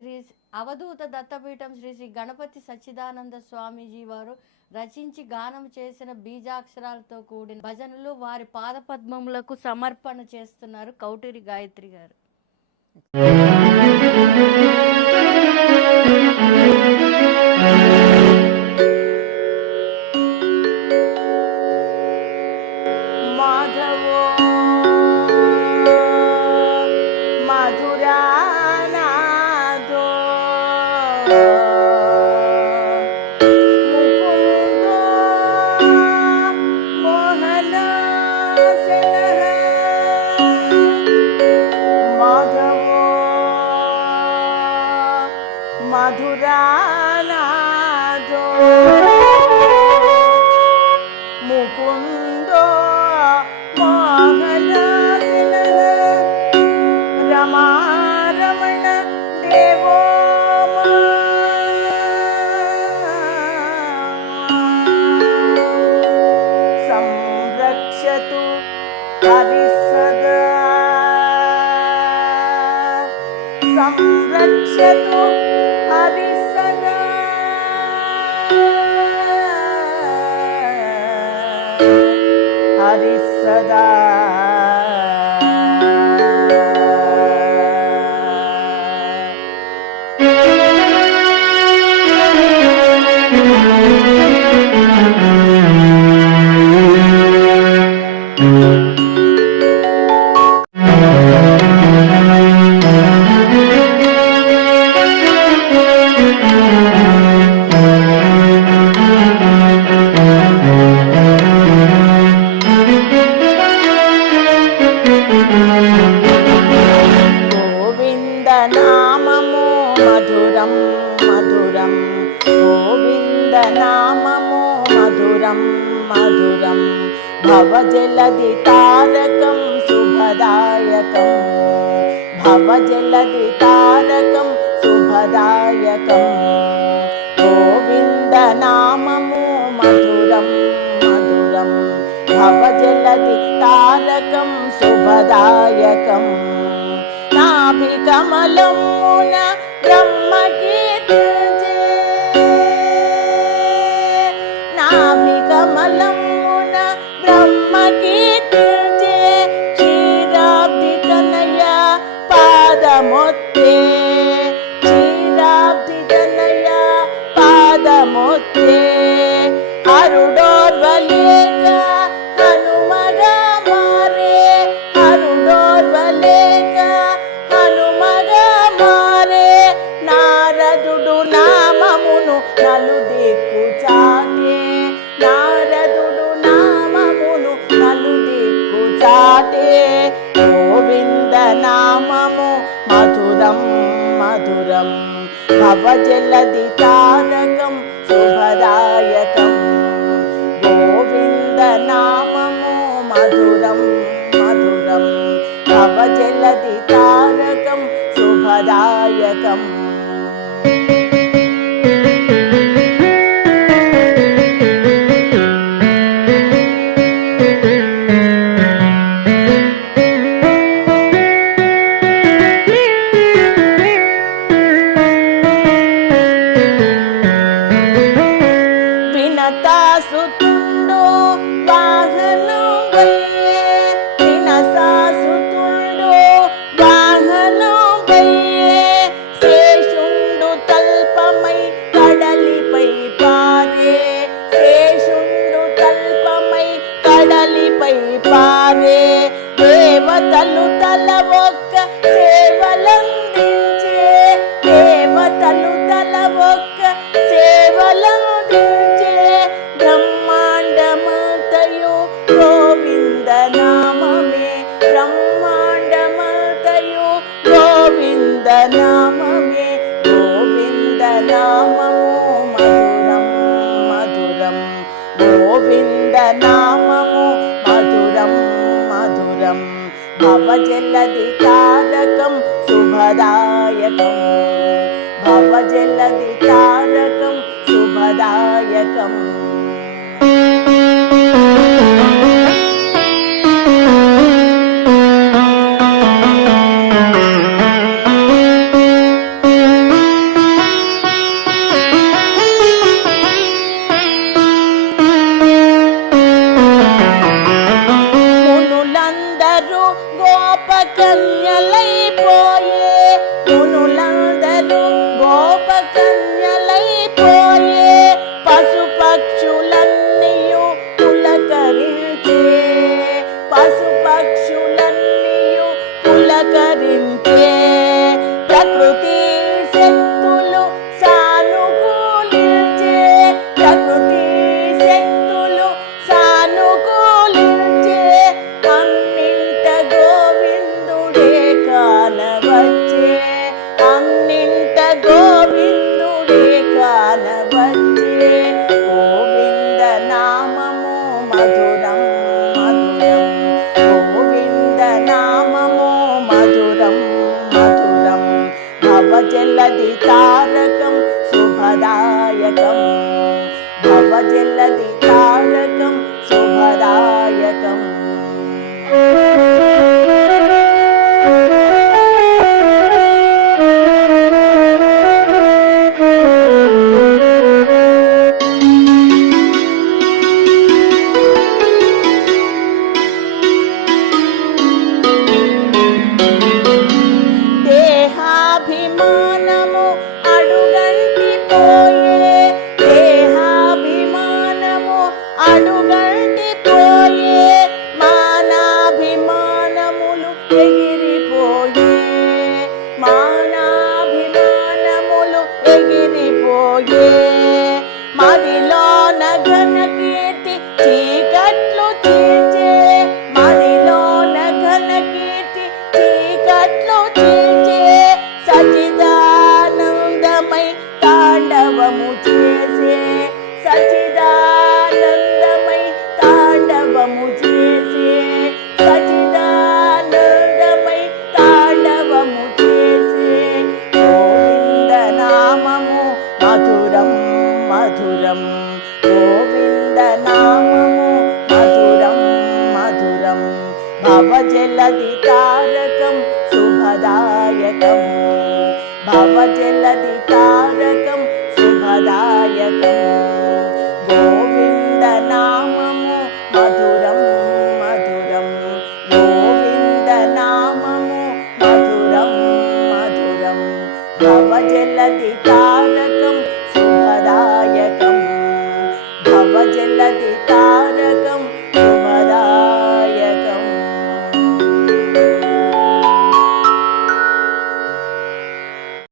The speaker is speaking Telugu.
శ్రీ అవధూత దత్తపీఠం శ్రీ శ్రీ గణపతి సచ్చిదానంద స్వామీజీ వారు రచించి గానం చేసిన బీజాక్షరాలతో కూడిన భజనలు వారి పాదపద్మములకు సమర్పణ చేస్తున్నారు కౌటూరి గాయత్రి గారు. మధురానాదో ముకుందో మోహనాశన రమారమణ దేవో సంరక్షతు హరిసదా సంరక్షతు హరిసదా హరిసదా నామము మధురం మధురం గోవింద నామము మధురం మధురం భవజలది తారకం శుభదాయకం భవజలది తారకం శుభదాయకం గోవింద నామము మధురం మధురం భవజలది తారకం శుభదాయకం నాభికమలమున బ్రహ్మకీర్తించే నాభికమలమున బ్రహ్మకీర్తించే క్షీరాబ్ది కనయ పాదమొత్తే క్షీరాబ్ది కనయ పాదమొత్తే అరుడోర్వలేక హనుమగా మారే అరుడోర్వలేక నారదుడు నామమును నలుదిక్కు చాటే నారదుడు నామమును నలుదిక్కు చాటే గోవింద నామము మధురం మధురం భవజలది తారకం శుభదాయకం గోవింద నామము మధురం మధురం భవజలది తారకం శుభదాయకం వినతాసుతుండు వాహనం వయ్యే వినసాసుతుండు వాహనం వయ్యే శేషుండు తల్పమై కడలిపై పారే శేషుండు తల్పమై కడలిపై పారే దేవతలు తల ఒక్క సేవలందించే దేవతలు తల ఒక్క సేవలందించే బ్రహ్మాండమంతయు గోవింద నామమే బ్రహ్మాండమంతయు గోవింద నామమే గోవింద నామము మధురం మధురం గోవింద నామము మధురం మధురం భవజలది తారకం శుభదాయకం భవజలది తారకం శుభదాయకం అందరూ గోపకన్యలైపోయే పశుపక్షులన్నీయు పులకరించే పశుపక్షులన్నీయు పులకరించే ప్రకృతి శక్తులు సానుకూలించే ప్రకృతి శక్తులు సానుకూలించే అన్నింట గోవిందుడే కానవచ్చే అన్నింట గోవిందుడే కానవచ్చే గోవింద నామము మధురం మధురం గోవింద నామము మధురం మధురం భవజలది తారకం శుభదాయకం భవజలది తారకం శుభదాయకం దేహాభిమానము అడుగంటి పోయే దేహాభిమానము అడుగంటి పోయే మానాభిమానములు ఎగిరిపోయే మానాభిమానములు ఎగిరిపోయే మదిలోన ఘన కీర్తి చీకట్లు చీల్చే మదిలోన ఘన కీర్తి చీకట్లు చీల్చే సచిదానందమై తాండవము చేసే సచిదానందమై తాండవము చేసే సచిదానందమై తాండవము చేసే గోవింద నామము మధురం మధురం గోవింద నామము మధురం మధురం భవజలది తారకం శుభదాయకం భవజలది తారకం శుభదాయకం గోవింద నామము మధురం మధురం గోవింద నామము మధురం మధురం భవజలది తారకం